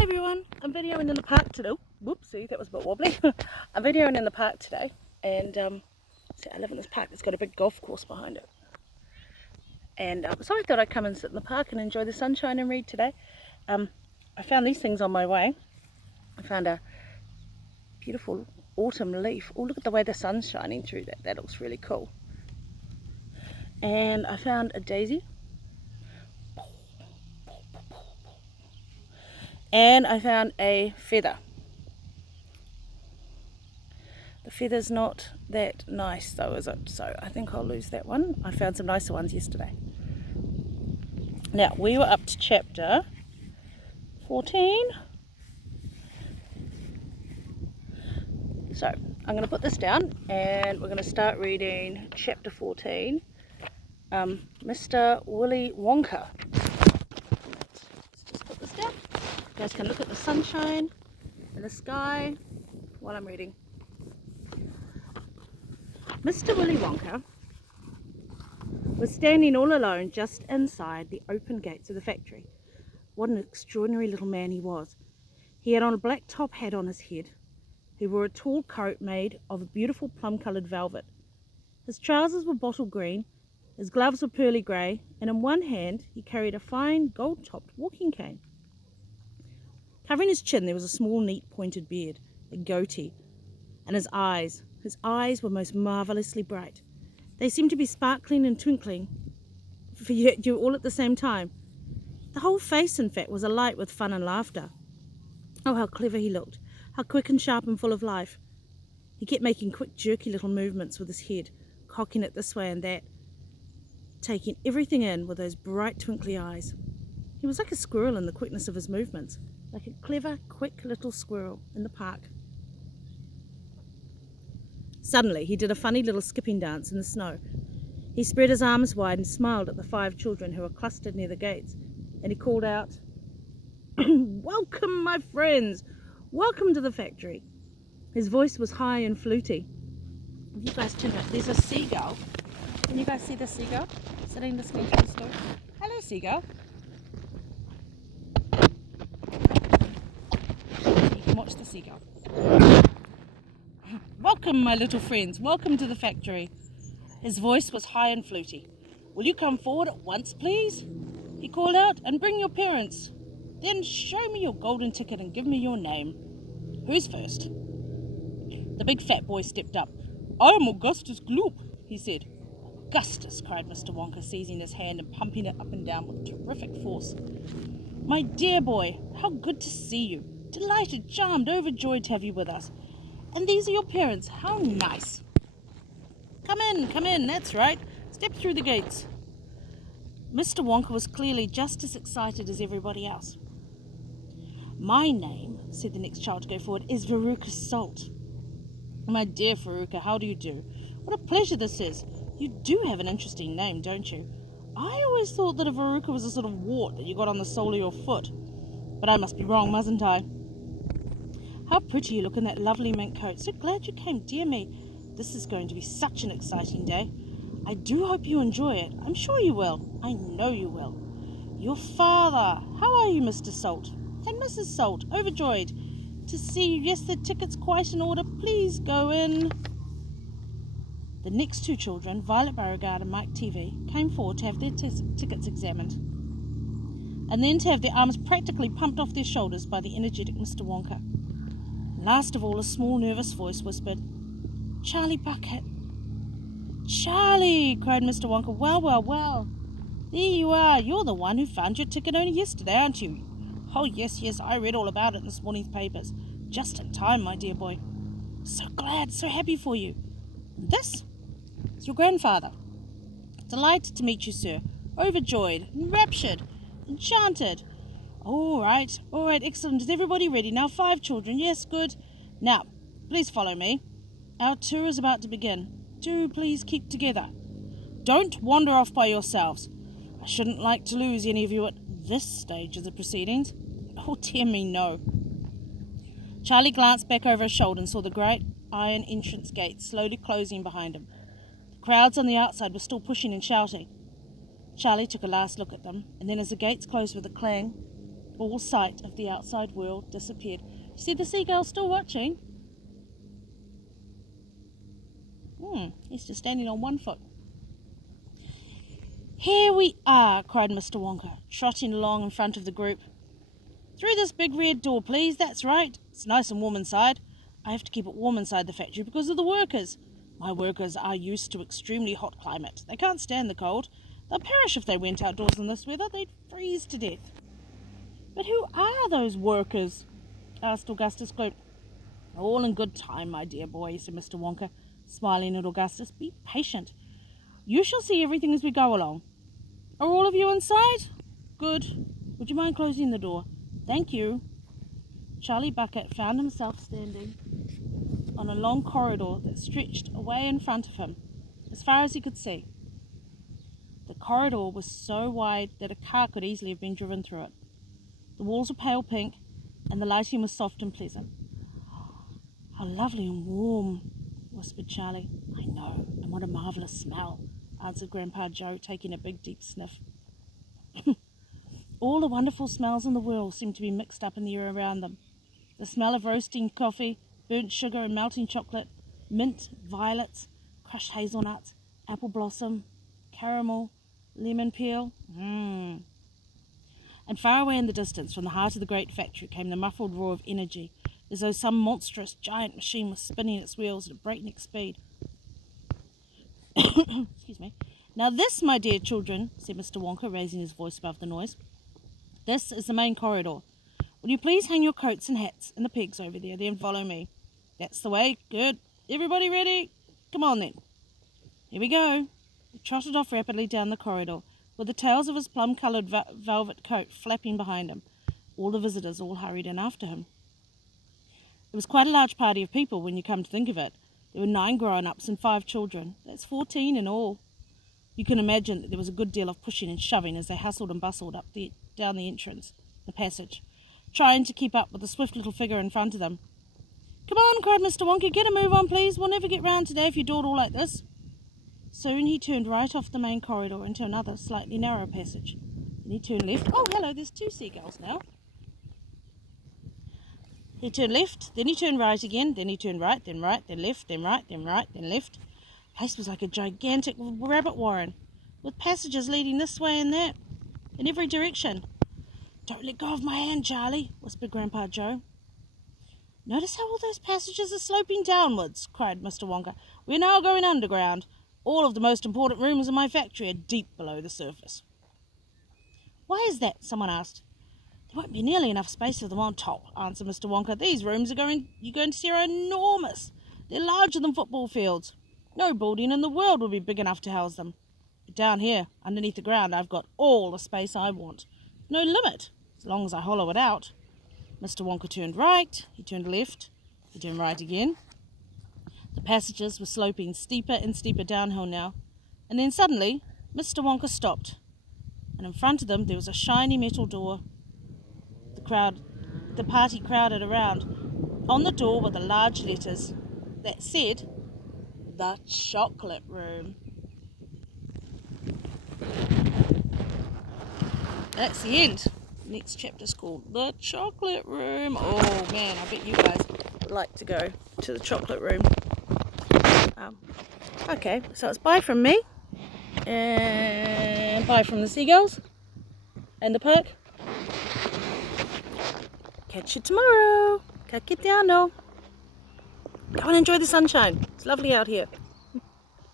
Hi everyone, I'm videoing in the park today. Whoopsie, that was a bit wobbly. I'm videoing in the park today, and see, I live in this park that's got a big golf course behind it. And so I thought I'd come and sit in the park and enjoy the sunshine and read today. I found these things on my way. I found a beautiful autumn leaf. Oh, look at the way the sun's shining through that. That looks really cool. And I found a daisy. And I found a feather. The feather's not that nice though, is it? So I think I'll lose that one. I found some nicer ones yesterday. Now, we were up to chapter 14. So I'm going to put this down and we're going to start reading chapter 14, Mr Willy Wonka. Let's just put this down. You guys can look at the sunshine and the sky while I'm reading. Mr Willy Wonka was standing all alone just inside the open gates of the factory. What an extraordinary little man he was. He had on a black top hat on his head. He wore a tall coat made of a beautiful plum-coloured velvet. His trousers were bottle green, his gloves were pearly grey, and in one hand he carried a fine gold-topped walking cane. Covering his chin there was a small, neat, pointed beard, a goatee, and his eyes were most marvellously bright. They seemed to be sparkling and twinkling for you all at the same time. The whole face, in fact, was alight with fun and laughter. Oh, how clever he looked, how quick and sharp and full of life. He kept making quick, jerky little movements with his head, cocking it this way and that, taking everything in with those bright, twinkly eyes. He was like a squirrel in the quickness of his movements, like a clever, quick little squirrel in the park. Suddenly, he did a funny little skipping dance in the snow. He spread his arms wide and smiled at the 5 children who were clustered near the gates, and he called out, "Welcome, my friends! Welcome to the factory." His voice was high and fluty. If you guys turn up, there's a seagull. Can you guys see the seagull sitting listening to the story? Hello, seagull. You can watch the seagull. "Welcome, my little friends. Welcome to the factory." His voice was high and fluty. "Will you come forward at once, please?" he called out, "and bring your parents. Then show me your golden ticket and give me your name. Who's first?" The big fat boy stepped up. "I am Augustus Gloop," he said. "Augustus," cried Mr Wonka, seizing his hand and pumping it up and down with terrific force. "My dear boy, how good to see you. Delighted, charmed, overjoyed to have you with us. And these are your parents. How nice. Come in, that's right. Step through the gates." Mr Wonka was clearly just as excited as everybody else. "My name," said the next child to go forward, "is Veruca Salt." "My dear Veruca, how do you do? What a pleasure this is. You do have an interesting name, don't you? I always thought that a Veruca was a sort of wart that you got on the sole of your foot. But I must be wrong, mustn't I? How pretty you look in that lovely mink coat. So glad you came, dear me. This is going to be such an exciting day. I do hope you enjoy it. I'm sure you will. I know you will. Your father. How are you, Mr. Salt? And Mrs. Salt, overjoyed to see you. Yes, the ticket's quite in order. Please go in." The next 2 children, Violet Beauregard and Mike TV, came forward to have their tickets examined, and then to have their arms practically pumped off their shoulders by the energetic Mr Wonka. Last of all, a small, nervous voice whispered, "Charlie Bucket." "Charlie!" cried Mr Wonka. Well. There you are. You're the one who found your ticket only yesterday, aren't you?" "Oh, yes, I read all about it in this morning's papers. Just in time, my dear boy. So glad, so happy for you. And this is your grandfather. Delighted to meet you, sir. Overjoyed, enraptured, enchanted. All right, excellent. Is everybody ready? Now 5 children. Yes, good. Now, please follow me. Our tour is about to begin. Do please keep together. Don't wander off by yourselves. I shouldn't like to lose any of you at this stage of the proceedings. Oh, dear me, no." Charlie glanced back over his shoulder and saw the great iron entrance gate slowly closing behind him. The crowds on the outside were still pushing and shouting. Charlie took a last look at them, and then as the gates closed with a clang, All sight of the outside world disappeared. You see the seagull still watching? He's just standing on one foot. Here we are, cried Mr. Wonka, trotting along in front of the group. Through this big red door, please. That's right. It's nice and warm inside. I have to keep it warm inside the factory because of the workers. My workers are used to extremely hot climate. They can't stand the cold. They'll perish if they went outdoors in this weather. They'd freeze to death. But who are those workers? Asked Augustus Gloop. All in good time, my dear boy, said Mr. Wonka, smiling at Augustus. Be patient. You shall see everything as we go along. Are all of you inside? Good. Would you mind closing the door? Thank you. Charlie Bucket found himself standing on a long corridor that stretched away in front of him, as far as he could see. The corridor was so wide that a car could easily have been driven through it. The walls were pale pink, and the lighting was soft and pleasant. How lovely and warm, whispered Charlie. I know, and what a marvellous smell, answered Grandpa Joe, taking a big deep sniff. All the wonderful smells in the world seemed to be mixed up in the air around them. The smell of roasting coffee, burnt sugar and melting chocolate, mint, violets, crushed hazelnuts, apple blossom, caramel, lemon peel. And far away in the distance, from the heart of the great factory, came the muffled roar of energy, as though some monstrous giant machine was spinning its wheels at a breakneck speed. Excuse me. Now this, my dear children, said Mr. Wonka, raising his voice above the noise, this is the main corridor. Will you please hang your coats and hats in the pegs over there, then follow me. That's the way. Good. Everybody ready? Come on then. Here we go. He trotted off rapidly down the corridor, with the tails of his plum-coloured velvet coat flapping behind him. All the visitors all hurried in after him. It was quite a large party of people when you come to think of it. There were 9 grown-ups and 5 children. That's 14 in all. You can imagine that there was a good deal of pushing and shoving as they hustled and bustled down the entrance, the passage, trying to keep up with the swift little figure in front of them. Come on, cried Mr. Wonka, get a move on, please. We'll never get round today if you do it all like this. Soon he turned right off the main corridor into another, slightly narrow passage. Then he turned left. Oh, hello, there's 2 seagulls now. He turned left, then he turned right again, then he turned right, then left, then right, then right, then left. The place was like a gigantic rabbit warren, with passages leading this way and that, in every direction. Don't let go of my hand, Charlie, whispered Grandpa Joe. Notice how all those passages are sloping downwards, cried Mr. Wonka. We're now going underground. All of the most important rooms in my factory are deep below the surface. Why is that? Someone asked. There won't be nearly enough space for them on top, answered Mr. Wonka. These rooms you're going to see are enormous. They're larger than football fields. No building in the world will be big enough to house them. But down here, underneath the ground, I've got all the space I want. No limit, as long as I hollow it out. Mr. Wonka turned right, he turned left, he turned right again. The passages were sloping steeper and steeper downhill now, and then suddenly Mr. Wonka stopped, and in front of them there was a shiny metal door. The party crowded around. On the door were the large letters that said, "The Chocolate Room." That's the end. Next chapter's called The Chocolate Room. Oh man, I bet you guys would like to go to the chocolate room. Okay, so it's bye from me, and bye from the seagulls and the park. Catch you tomorrow. Ka kit down, no. Go and enjoy the sunshine. It's lovely out here.